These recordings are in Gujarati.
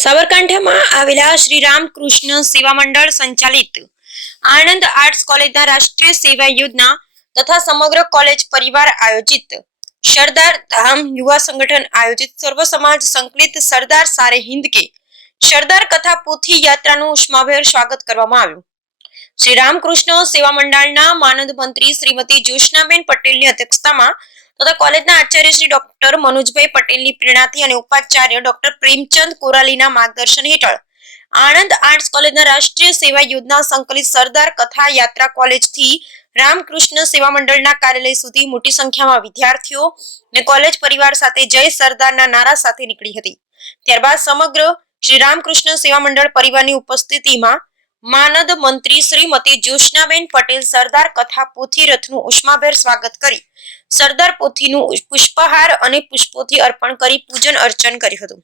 સાબરકાંઠામાં આવેલા શ્રી રામકૃષ્ણ સેવા મંડળ સંચાલિત આણંદ આર્ટ્સ કોલેજના રાષ્ટ્રીય સેવા યોજના તથા સમગ્ર કોલેજ પરિવાર આયોજિત સરદાર ધામ યુવા સંગઠન આયોજિત સર્વ સમાજ સંકલિત સરદાર સારે હિન્દ કે સરદાર કથા પોથી યાત્રાનું ઉષ્માભેર સ્વાગત કરવામાં આવ્યું। શ્રી રામકૃષ્ણ સેવા મંડળના માનદ મંત્રી શ્રીમતી જ્યોત્સનાબેન પટેલની અધ્યક્ષતામાં તથા કોલેજના આચાર્ય શ્રી ડોક્ટર મનોજભાઈ પટેલની પ્રેરણાથી અને ઉપાચાર્ય ડોક્ટર પ્રેમચંદ કોરાલીના માર્ગદર્શન હેઠળ આણંદ આર્ટ્સ કોલેજના રાષ્ટ્રીય સેવા યોજના સંકલિત સરદાર કથા યાત્રા કોલેજથી રામકૃષ્ણ સેવા મંડળના કાર્યાલય સુધી મોટી સંખ્યામાં વિદ્યાર્થીઓ અને કોલેજ પરિવાર સાથે જય સરદારના નારા સાથે નીકળી હતી। ત્યારબાદ સમગ્ર શ્રી રામકૃષ્ણ સેવા મંડળ પરિવારની ઉપસ્થિતિમાં માનદ મંત્રી શ્રીમતી જ્યોત્સનાબેન પટેલ સરદાર કથા પોથી રથનું ઉષ્માભેર સ્વાગત કરી સરદાર પોથીનું પુષ્પહાર અને પુષ્પોથી અર્પણ કરી પૂજન અર્ચન કર્યું હતું।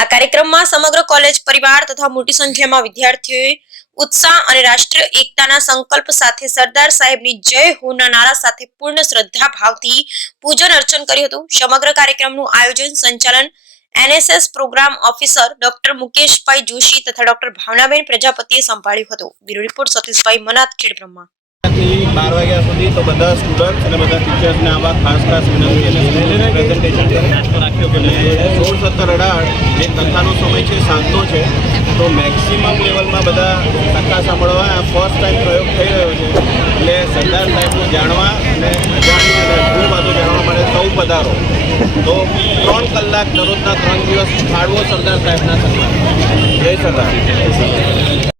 આ કાર્યક્રમમાં સમગ્ર કોલેજ પરિવાર તથા મોટી સંખ્યામાં વિદ્યાર્થીઓએ ઉત્સાહ અને રાષ્ટ્રીય એકતાના સંકલ્પ સાથે સરદાર સાહેબની જય હોના નારા સાથે પૂર્ણ શ્રદ્ધા ભાવથી પૂજન અર્ચન કર્યું હતું। સમગ્ર કાર્યક્રમનું આયોજન સંચાલન NSS programme officer doctor Mukeshbhai Joshi તથા ડોક્ટર ભાવનાબેન પ્રજાપતિએ સંભાળ્યું હતું। Bureau report Satishbhai Manat Khedbrahma. 12 વાગ્યા સુધી તો બધા સ્ટુડન્ટ્સ અને બધા ટીચર્સને આવા ખાસ વિનંતી અને પ્રેઝન્ટેશન કરે અને 16, 17, 18 જે કથાનો સમય છે સાંજનો છે તો મેક્સિમમ લેવલમાં બધા કથા સાંભળવા ફર્સ્ટ ટાઈમ પ્રયોગ થઈ રહ્યો છે એટલે સરદાર સાહેબનું જાણવા અને ઘણી વાતો જાણવા માટે સૌ પધારો। તો 3 કલાક દરરોજના 3 દિવસ ફાળવો સરદાર સાહેબના સન્માન। જય સરદાર।